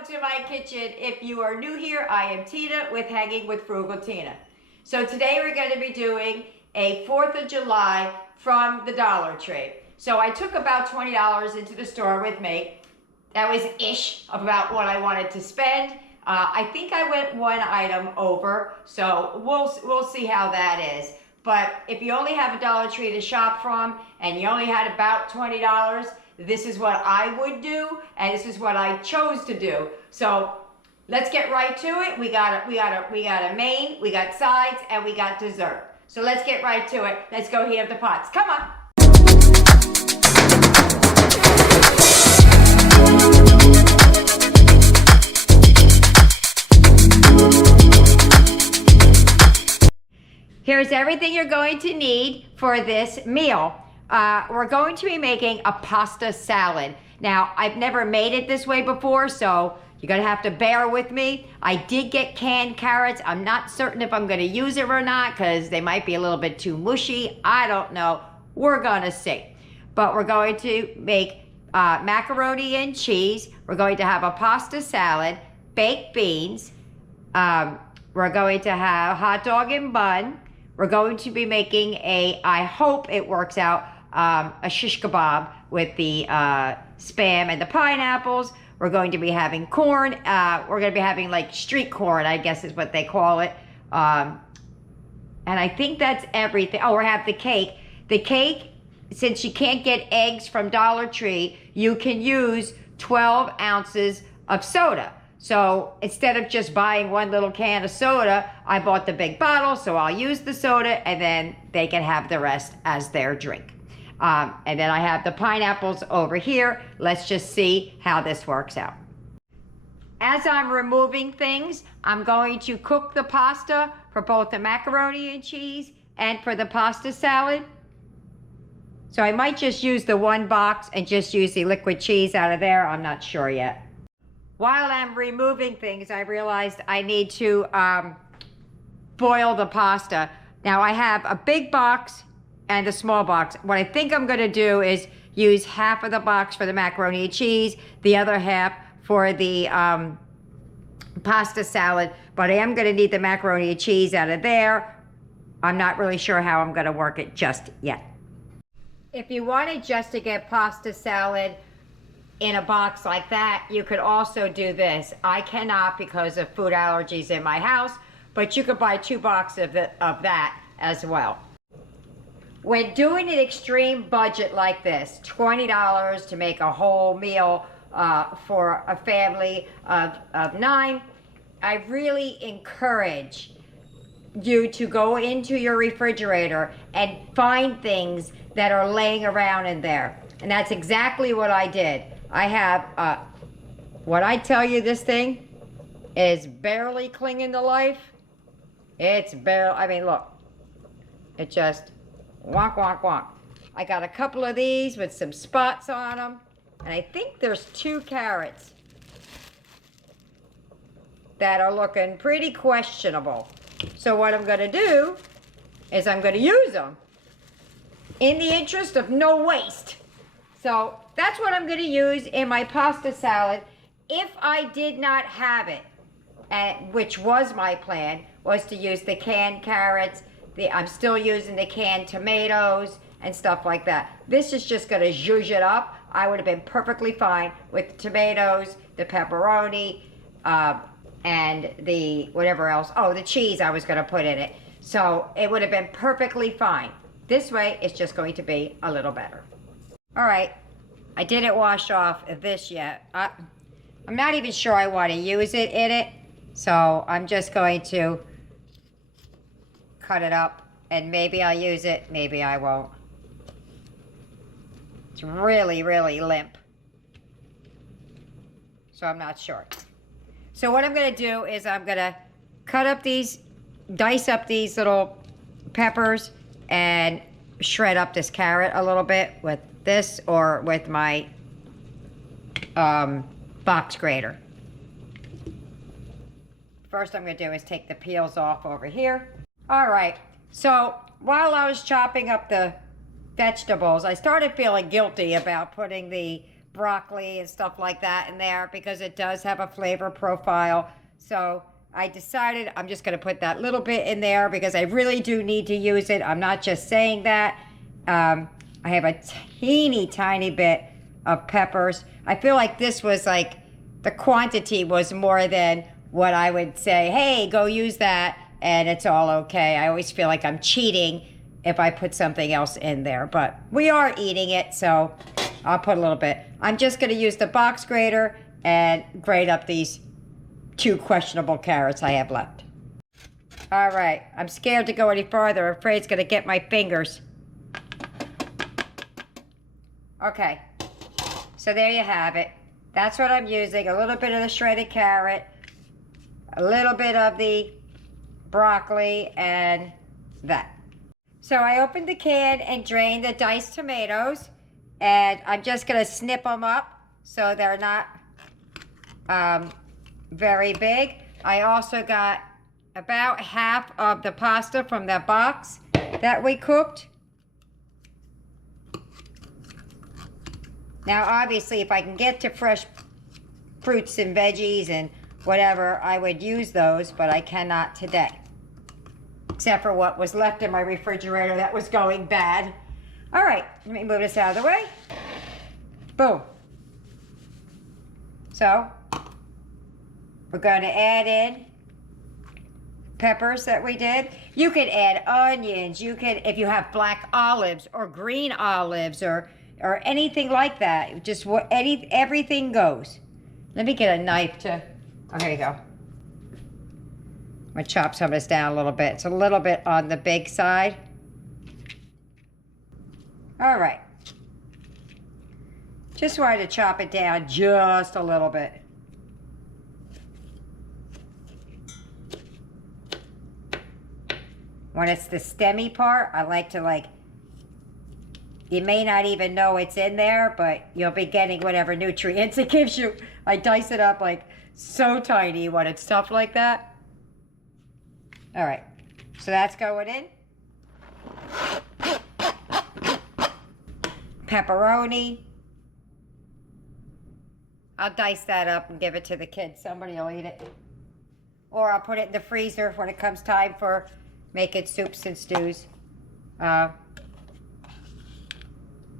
Welcome to my kitchen. If you are new here, I am Tina with Hanging with Frugal Tina. So today we're going to be doing a 4th of July from the Dollar Tree. So I took about $20 into the store with me. That was ish of about what I wanted to spend. I think I went one item over, so we'll see how that is. But if you only have a Dollar Tree to shop from and you only had about $20, this is what I would do, and this is what I chose to do. So let's get right to it. We got a main, we got sides, and we got dessert. So let's get right to it. Let's go heat up the pots. Come on. Here's everything you're going to need for this meal. We're going to be making a pasta salad. Now, I've never made it this way before, so you're gonna have to bear with me. I did get canned carrots. I'm not certain if I'm gonna use it or not because they might be a little bit too mushy. I don't know. We're gonna see. But we're going to make macaroni and cheese. We're going to have a pasta salad, baked beans. We're going to have hot dog and bun. We're going to be making I hope it works out, a shish kebab with the Spam and the pineapples. We're going to be having corn. We're going to be having like street corn, I guess is what they call it. And I think that's everything. Oh, we have the cake. The cake, since you can't get eggs from Dollar Tree, you can use 12 ounces of soda. So instead of just buying one little can of soda, I bought the big bottle, so I'll use the soda and then they can have the rest as their drink. And then I have the pineapples over here. Let's just see how this works out. As I'm removing things, I'm going to cook the pasta for both the macaroni and cheese and for the pasta salad. So I might just use the one box and just use the liquid cheese out of there. I'm not sure yet. While I'm removing things, I realized I need to boil the pasta. Now I have a big box and a small box. What I think I'm gonna do is use half of the box for the macaroni and cheese, the other half for the pasta salad, but I am gonna need the macaroni and cheese out of there. I'm not really sure how I'm gonna work it just yet. If you wanted just to get pasta salad in a box like that, you could also do this. I cannot because of food allergies in my house, but you could buy 2 boxes of that as well. When doing an extreme budget like this, $20 to make a whole meal for a family of 9, I really encourage you to go into your refrigerator and find things that are laying around in there. And that's exactly what I did. I have, what I tell you, this thing is barely clinging to life. It's barely, I mean, look, it just wonk, wonk, wonk. I got a couple of these with some spots on them, and I think there's 2 carrots that are looking pretty questionable. So what I'm gonna do is I'm gonna use them in the interest of no waste. So that's what I'm gonna use in my pasta salad. If I did not have it, which was my plan, was to use the canned carrots, I'm still using the canned tomatoes and stuff like that. This is just gonna zhuzh it up. I would have been perfectly fine with the tomatoes, the pepperoni, and the whatever else. Oh, the cheese I was gonna put in it. So it would have been perfectly fine. This way, it's just going to be a little better. All right, I didn't wash off this yet. I'm not even sure I want to use it in it, so I'm just going to cut it up, and maybe I'll use it, maybe I won't. It's really, really limp, so I'm not sure. So what I'm going to do is I'm going to dice up these little peppers and shred up this carrot a little bit with this or with my box grater. First I'm going to do is take the peels off over here. All right, so while I was chopping up the vegetables, I started feeling guilty about putting the broccoli and stuff like that in there because it does have a flavor profile. So I decided I'm just going to put that little bit in there because I really do need to use it. I'm not just saying that. I have a teeny tiny bit of peppers. I feel like this was like, the quantity was more than what I would say, hey, go use that, and it's all okay. I always feel like I'm cheating if I put something else in there, but we are eating it, so I'll put a little bit. I'm just gonna use the box grater and grate up these 2 questionable carrots I have left. All right, I'm scared to go any farther. I'm afraid it's gonna get my fingers. Okay, so there you have it. That's what I'm using, a little bit of the shredded carrot, a little bit of the broccoli, and that. So I opened the can and drained the diced tomatoes, and I'm just gonna snip them up so they're not very big. I also got about half of the pasta from that box that we cooked. Now, obviously, if I can get to fresh fruits and veggies and whatever, I would use those, but I cannot today. Except for what was left in my refrigerator that was going bad. All right, let me move this out of the way. Boom. So, we're going to add in peppers that we did. You could add onions. You could, if you have black olives or green olives or anything like that. Just everything goes. Let me get a knife to, oh, here you go. I'm gonna chop some of this down a little bit. It's a little bit on the big side. All right. Just wanted to chop it down just a little bit. When it's the stemmy part, I like to you may not even know it's in there, but you'll be getting whatever nutrients it gives you. I dice it up like so tiny when it's stuff like that. All right, so that's going in. Pepperoni. I'll dice that up and give it to the kids. Somebody will eat it. Or I'll put it in the freezer when it comes time for making soups and stews.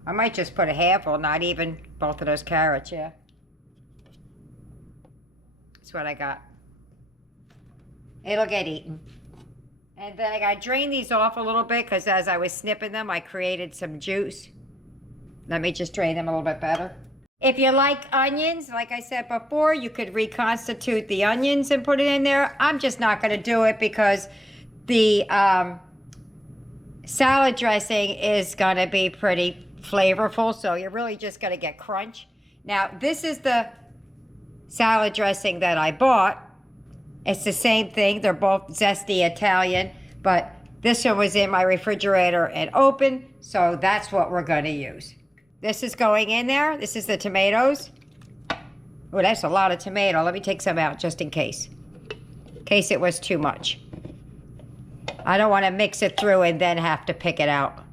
I might just put a handful, not even both of those carrots, yeah. That's what I got. It'll get eaten. And then I gotta drain these off a little bit because as I was snipping them, I created some juice. Let me just drain them a little bit better. If you like onions, like I said before, you could reconstitute the onions and put it in there. I'm just not gonna do it because the salad dressing is gonna be pretty flavorful, so you're really just gonna get crunch. Now, this is the salad dressing that I bought. It's the same thing. They're both zesty Italian, but this one was in my refrigerator and open, so that's what we're gonna use. This is going in there. This is the tomatoes. Oh, that's a lot of tomato. Let me take some out just in case it was too much. I don't want to mix it through and then have to pick it out.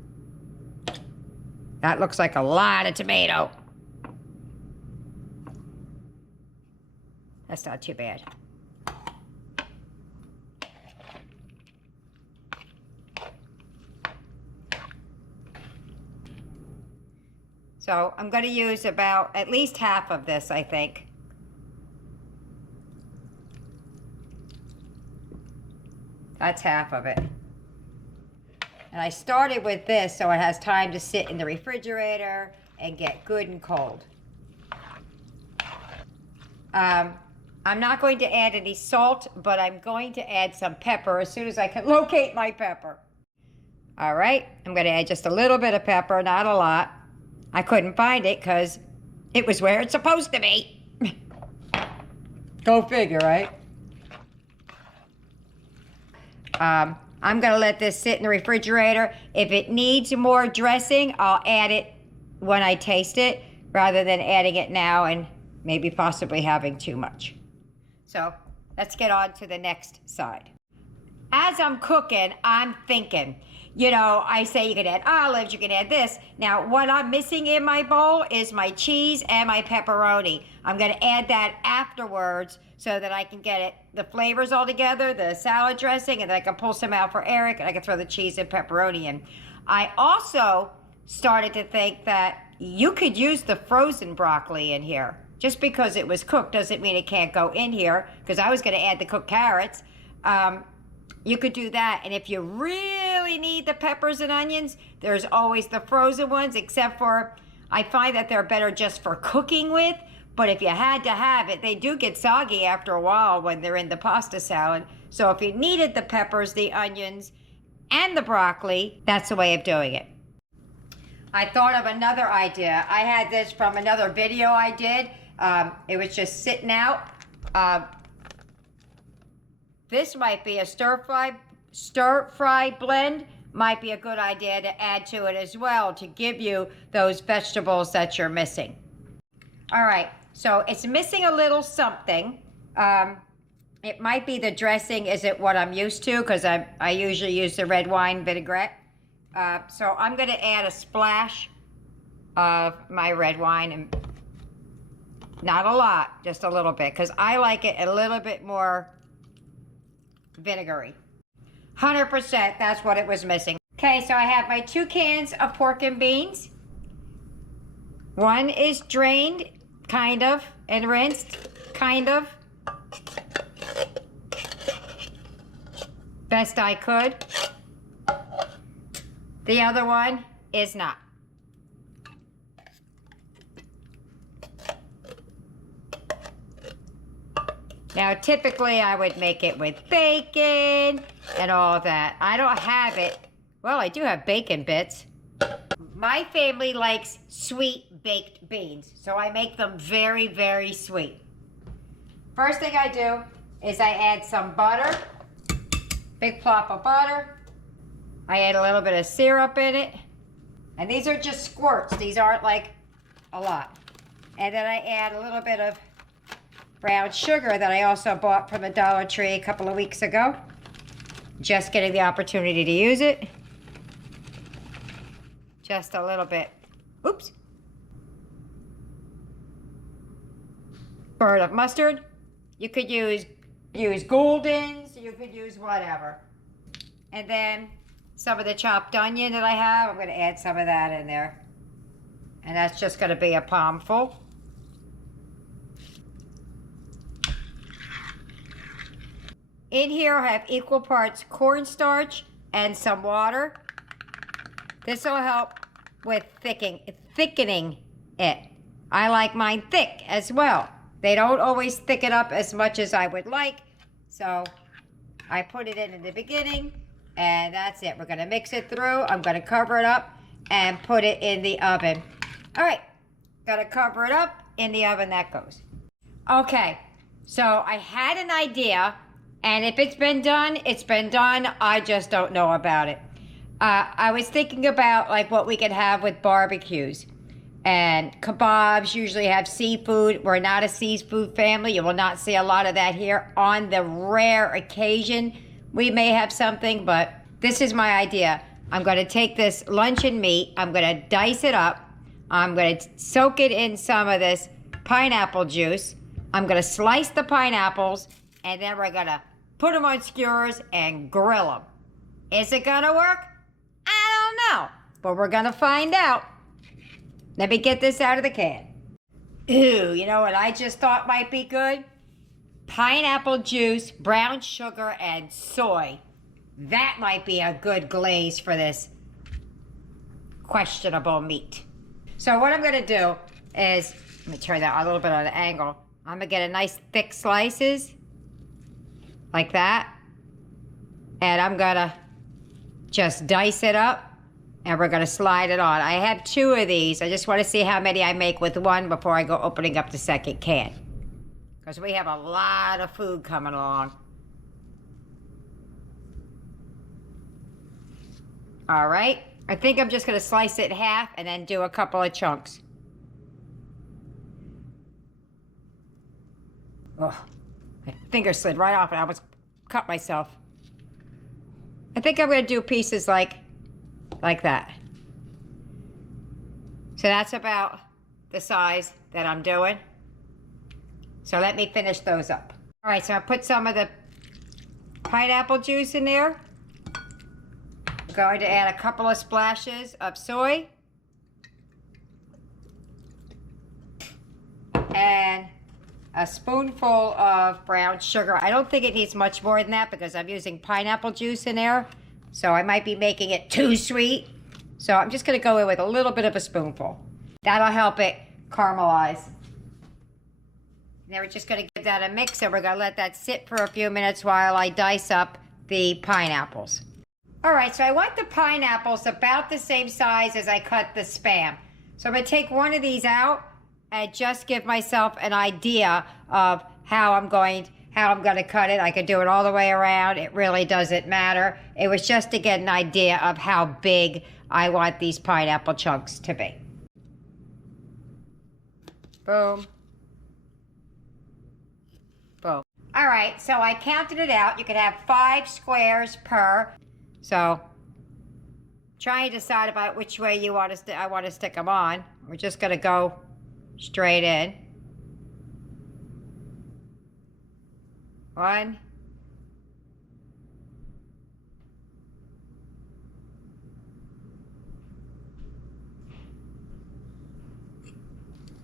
That looks like a lot of tomato. That's not too bad. So I'm going to use about at least half of this, I think. That's half of it. And I started with this so it has time to sit in the refrigerator and get good and cold. I'm not going to add any salt, but I'm going to add some pepper as soon as I can locate my pepper. All right, I'm going to add just a little bit of pepper, not a lot. I couldn't find it because it was where it's supposed to be. Go figure, right? I'm going to let this sit in the refrigerator. If it needs more dressing, I'll add it when I taste it rather than adding it now and maybe possibly having too much. So let's get on to the next side. As I'm cooking, I'm thinking, you know, I say you can add olives, you can add this. Now, what I'm missing in my bowl is my cheese and my pepperoni. I'm gonna add that afterwards so that I can get it, the flavors all together, the salad dressing, and then I can pull some out for Eric, and I can throw the cheese and pepperoni in. I also started to think that you could use the frozen broccoli in here. Just because it was cooked doesn't mean it can't go in here, because I was gonna add the cooked carrots. You could do that, and if you really need the peppers and onions, there's always the frozen ones, except for, I find that they're better just for cooking with, but if you had to have it, they do get soggy after a while when they're in the pasta salad. So if you needed the peppers, the onions, and the broccoli, that's the way of doing it. I thought of another idea. I had this from another video I did. It was just sitting out. This might be a stir fry blend. Might be a good idea to add to it as well to give you those vegetables that you're missing. All right, so it's missing a little something. It might be the dressing isn't what I'm used to, because I usually use the red wine vinaigrette. So I'm gonna add a splash of my red wine, and not a lot, just a little bit, because I like it a little bit more vinegary. 100%, that's what it was missing. Okay, so I have my 2 cans of pork and beans. One is drained, kind of, and rinsed, kind of. Best I could. The other one is not. Now, typically I would make it with bacon and all that. I don't have it. Well, I do have bacon bits. My family likes sweet baked beans, so I make them very, very sweet. First thing I do is I add some butter, big plop of butter. I add a little bit of syrup in it. And these are just squirts. These aren't like a lot. And then I add a little bit of brown sugar that I also bought from the Dollar Tree a couple of weeks ago. Just getting the opportunity to use it. Just a little bit. Oops. Squirt of mustard. You could use Gouldens, you could use whatever. And then some of the chopped onion that I have, I'm going to add some of that in there. And that's just going to be a palmful. In here I have equal parts cornstarch and some water. This will help with thickening it. I like mine thick as well. They don't always thicken up as much as I would like, so I put it in the beginning, and that's it. We're gonna mix it through. I'm gonna cover it up and put it in the oven. All right, gotta cover it up, in the oven that goes. Okay, so I had an idea, and if it's been done, it's been done. I just don't know about it. I was thinking about like what we could have with barbecues. And kebabs usually have seafood. We're not a seafood family. You will not see a lot of that here. On the rare occasion, we may have something, but this is my idea. I'm gonna take this luncheon meat, I'm gonna dice it up, I'm gonna soak it in some of this pineapple juice, I'm gonna slice the pineapples, and then we're gonna put them on skewers and grill them. Is it gonna work? I don't know, but we're gonna find out. Let me get this out of the can. Ooh, you know what I just thought might be good? Pineapple juice, brown sugar, and soy. That might be a good glaze for this questionable meat. So what I'm gonna do is, let me turn that a little bit on the angle. I'm gonna get a nice thick slices, like that. And I'm gonna just dice it up. And we're gonna slide it on. I have 2 of these. I just wanna see how many I make with one before I go opening up the second can. Because we have a lot of food coming along. All right, I think I'm just gonna slice it in half and then do a couple of chunks. Oh, my finger slid right off and I almost cut myself. I think I'm gonna do pieces like like that. So that's about the size that I'm doing. So let me finish those up. All right, so I put some of the pineapple juice in there. I'm going to add a couple of splashes of soy. And a spoonful of brown sugar. I don't think it needs much more than that because I'm using pineapple juice in there. So I might be making it too sweet. So I'm just gonna go in with a little bit of a spoonful. That'll help it caramelize. Then we're just gonna give that a mix and we're gonna let that sit for a few minutes while I dice up the pineapples. All right, so I want the pineapples about the same size as I cut the Spam. So I'm gonna take one of these out and just give myself an idea of how I'm going to cut it. I could do it all the way around. It really doesn't matter. It was just to get an idea of how big I want these pineapple chunks to be. Boom. Boom. All right, so I counted it out. You could have 5 squares per. So try and decide about which way you want to I want to stick them on. We're just going to go straight in. 1.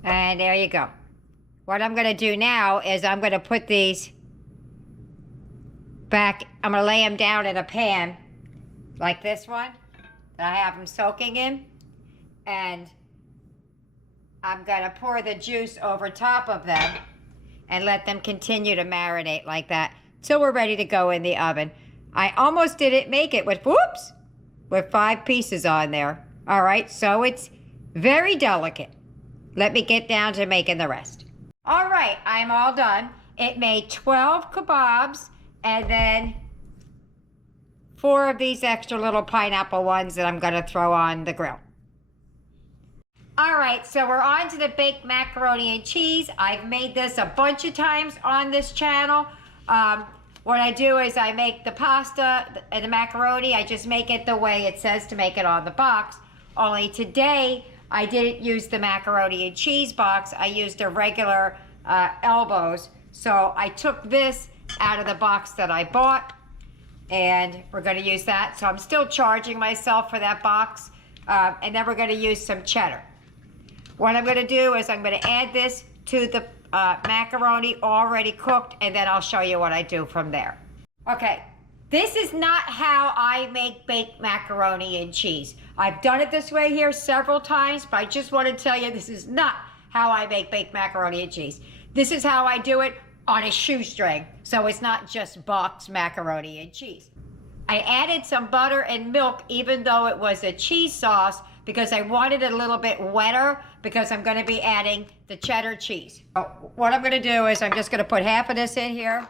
And there you go. What I'm going to do now is I'm going to put these back. I'm going to lay them down in a pan like this one that I have them soaking in. And I'm going to pour the juice over top of them and let them continue to marinate like that till we're ready to go in the oven. I almost didn't make it with, whoops, with 5 pieces on there. All right, so it's very delicate. Let me get down to making the rest. All right, I'm all done. It made 12 kebabs and then 4 of these extra little pineapple ones that I'm going to throw on the grill. All right, so we're on to the baked macaroni and cheese. I've made this a bunch of times on this channel. What I do is I make the pasta and the macaroni. I just make it the way it says to make it on the box. Only today, I didn't use the macaroni and cheese box. I used a regular elbows. So I took this out of the box that I bought, and we're going to use that. So I'm still charging myself for that box, and then we're going to use some cheddar. What I'm going to do is I'm going to add this to the macaroni already cooked, and then I'll show you what I do from there. Okay, this is not how I make baked macaroni and cheese. I've done it this way here several times, but I just want to tell you this is not how I make baked macaroni and cheese. This is how I do it on a shoestring, so it's not just boxed macaroni and cheese. I added some butter and milk even though it was a cheese sauce because I wanted it a little bit wetter because I'm going to be adding the cheddar cheese. So what I'm going to do is I'm just going to put half of this in here.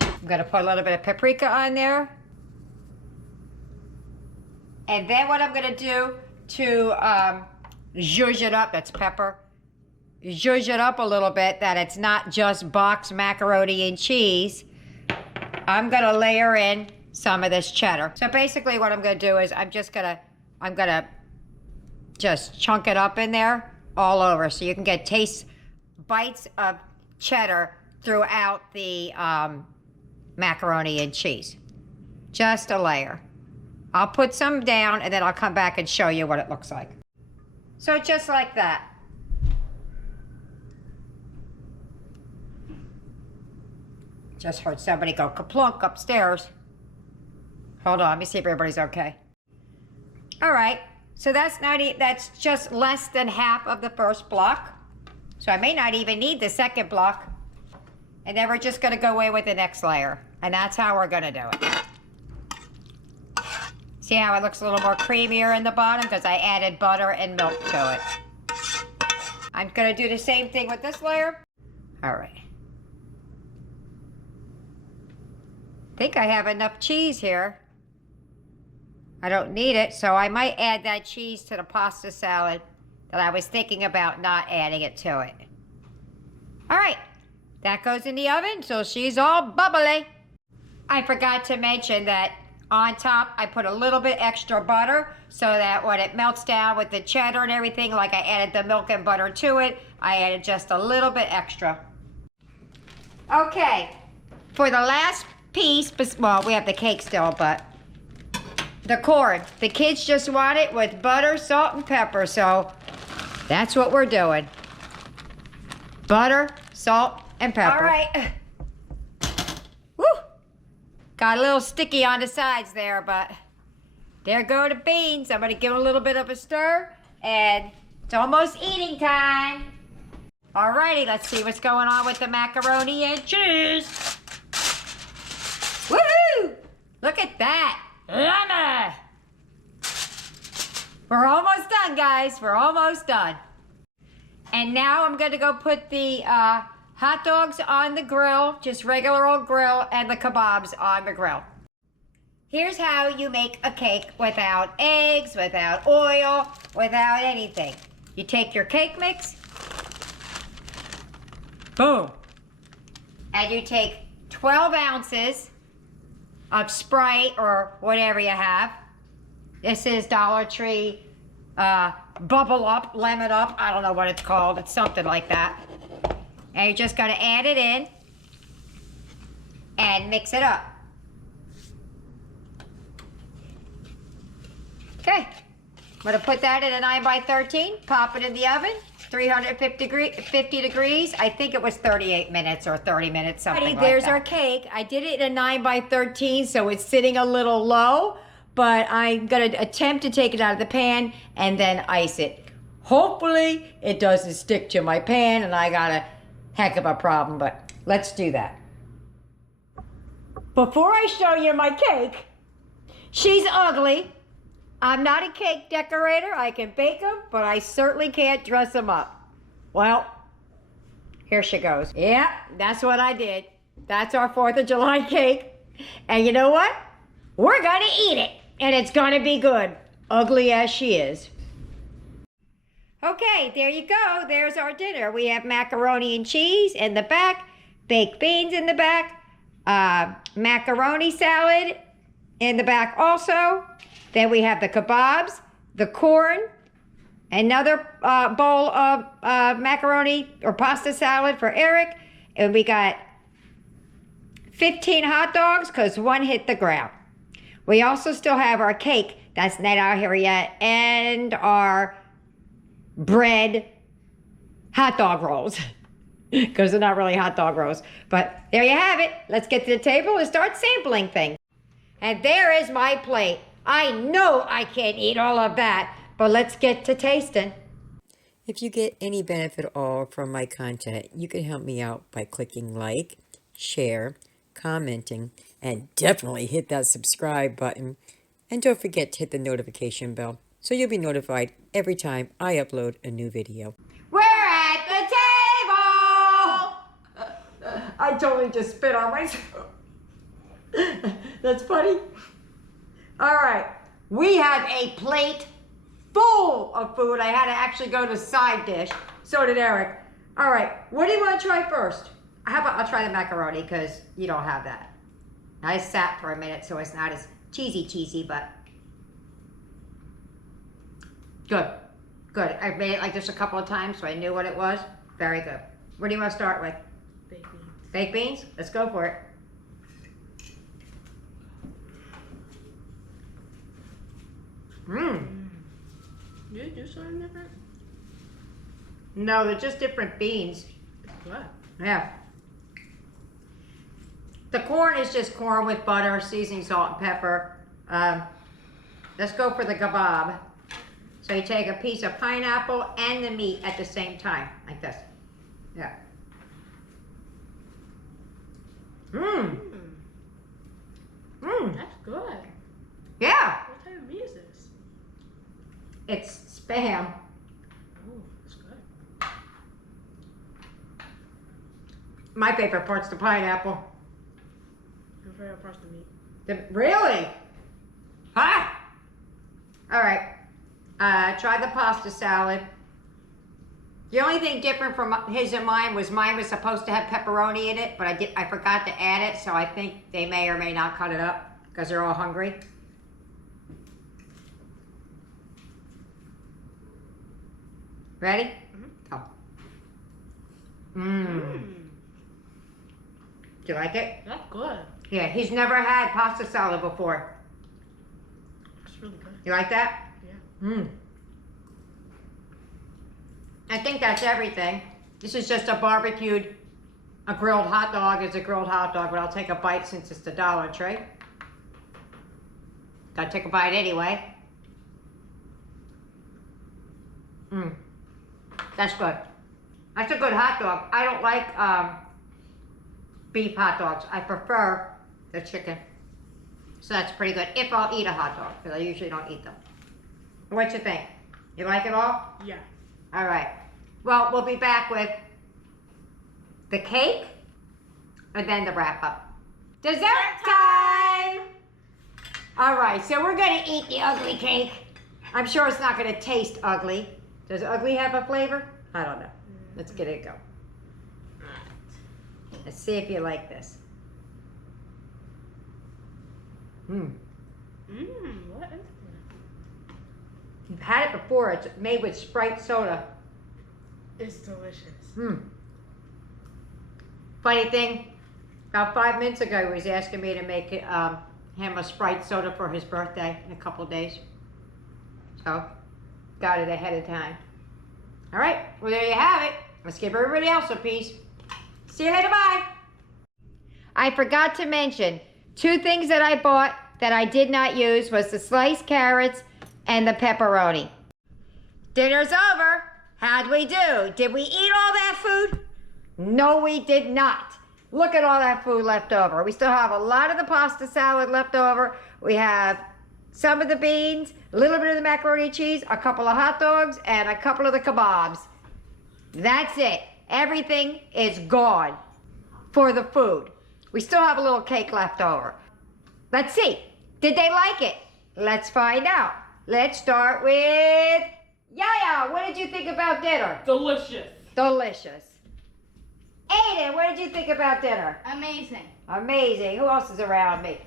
I'm going to put a little bit of paprika on there. And then what I'm going to do to zhuzh it up, that's pepper, zhuzh it up a little bit, that it's not just boxed macaroni and cheese, I'm going to layer in some of this cheddar. So basically what I'm going to do is I'm going to just chunk it up in there all over so you can get bites of cheddar throughout the macaroni and cheese. Just a layer. I'll put some down and then I'll come back and show you what it looks like. So just like that. Just heard somebody go kaplunk upstairs. Hold on, let me see if everybody's okay. All right, so that's just less than half of the first block. So I may not even need the second block. And then we're just gonna go in with the next layer. And that's how we're gonna do it. See how it looks a little more creamier in the bottom because I added butter and milk to it. I'm gonna do the same thing with this layer. All right. I think I have enough cheese here. I don't need it, so I might add that cheese to the pasta salad that I was thinking about not adding it to it. All right, that goes in the oven till she's all bubbly. I forgot to mention that On top, I put a little bit extra butter so that when it melts down with the cheddar and everything, like I added the milk and butter to it, I added just a little bit extra. Okay, for the last piece, well, we have the cake still, but the corn. The kids just want it with butter, salt, and pepper, so that's what we're doing. Butter, salt, and pepper. All right. Woo! Got a little sticky on the sides there, but there go the beans. I'm gonna give it a little bit of a stir, and it's almost eating time. Alrighty, let's see what's going on with the macaroni and cheese. Woohoo! Look at that. Yummy! We're almost done, guys. We're almost done. And now I'm gonna go put the hot dogs on the grill, just regular old grill, and the kebabs on the grill. Here's how you make a cake without eggs, without oil, without anything. You take your cake mix, boom, and you take 12 ounces of Sprite or whatever you have. This is Dollar Tree Bubble Up, Lemon Up, I don't know what it's called, it's something like that. And you're just gonna add it in and mix it up. Okay, I'm gonna put that in a 9x13, pop it in the oven, 350 degrees. I think it was 38 minutes or 30 minutes, something like that. There's our cake. I did it in a 9x13, so it's sitting a little low, but I'm gonna attempt to take it out of the pan and then ice it. Hopefully it doesn't stick to my pan and I got a heck of a problem, but let's do that. Before I show you my cake, she's ugly. I'm not a cake decorator. I can bake them, but I certainly can't dress them up. Well, here she goes. Yeah, that's what I did. That's our 4th of July cake. And you know what? We're gonna eat it, and it's gonna be good, ugly as she is. Okay, there you go. There's our dinner. We have macaroni and cheese in the back, baked beans in the back, macaroni salad in the back also. Then we have the kebabs, the corn, another bowl of macaroni or pasta salad for Eric, and we got 15 hot dogs because one hit the ground. We also still have our cake that's not out here yet, and our bread hot dog rolls because they're not really hot dog rolls. But there you have it. Let's get to the table and start sampling things. And there is my plate. I know I can't eat all of that, but let's get to tasting. If you get any benefit at all from my content, you can help me out by clicking like, share, commenting, and definitely hit that subscribe button. And don't forget to hit the notification bell so you'll be notified every time I upload a new video. We're at the table! I totally just spit on myself. That's funny. All right, we have a plate full of food. I had to actually go to side dish. So did Eric. All right, what do you want to try first? How about I'll try the macaroni because you don't have that. I sat for a minute so it's not as cheesy, but good, good. I've made it like this a couple of times so I knew what it was. Very good. What do you want to start with? Baked beans. Baked beans? Let's go for it. You do something different? No, they're just different beans. What? Yeah. The corn is just corn with butter, seasoning, salt, and pepper. Let's go for the kebab. So you take a piece of pineapple and the meat at the same time, like this. Yeah. That's good. Yeah. What type of meat is this? It's Spam. Oh, that's good. My favorite part's the pineapple. Your favorite part's the meat. Really? Huh? All right. Try the pasta salad. The only thing different from his and mine was supposed to have pepperoni in it, but I forgot to add it, so I think they may or may not cut it up. because they're all hungry. Ready? Oh. Do you like it? That's good. Yeah, he's never had pasta salad before. It's really good. You like that? Yeah. I think that's everything. This is just a grilled hot dog is a grilled hot dog, but I'll take a bite since it's the Dollar Tree. Gotta take a bite anyway. That's good. That's a good hot dog. I don't like beef hot dogs. I prefer the chicken. So that's pretty good. If I'll eat a hot dog, because I usually don't eat them. What you think? You like it all? Yeah. All right. Well, we'll be back with the cake and then the wrap up. Dessert time! All right, so we're gonna eat the ugly cake. I'm sure it's not gonna taste ugly. Does ugly have a flavor? I don't know. Let's get it go. Let's see if you like this. What is it? You've had it before. It's made with Sprite soda. It's delicious. Funny thing, about 5 minutes ago, he was asking me to make him a Sprite soda for his birthday in a couple of days. So, got it ahead of time. All right, well, there you have it. Let's give everybody else a piece. See you later, bye. I forgot to mention, 2 things that I bought that I did not use was the sliced carrots and the pepperoni. Dinner's over. How'd we do? Did we eat all that food? No, we did not. Look at all that food left over. We still have a lot of the pasta salad left over. We have some of the beans, a little bit of the macaroni and cheese, a couple of hot dogs, and a couple of the kebabs. That's it. Everything is gone for the food. We still have a little cake left over. Let's see. Did they like it? Let's find out. Let's start with Yaya. What did you think about dinner? Delicious. Delicious. Aiden, what did you think about dinner? Amazing. Amazing. Who else is around me?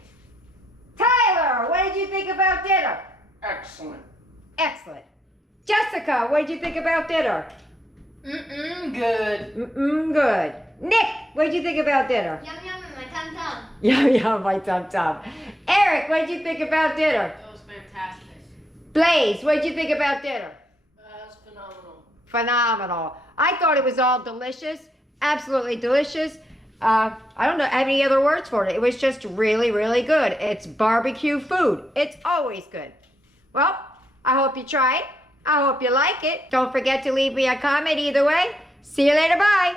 Tyler, what did you think about dinner? Excellent. Excellent. Jessica, what did you think about dinner? Good. Good. Nick, what did you think about dinner? Yum yum in my tum tum. Yum yum, my tum tum. Eric, what did you think about dinner? That was fantastic. Blaze, what did you think about dinner? That was phenomenal. Phenomenal. I thought it was all delicious. Absolutely delicious. I don't know have any other words for it. It was just really, really good. It's barbecue food. It's always good. Well, I hope you try it. I hope you like it. Don't forget to leave me a comment either way. See you later. Bye.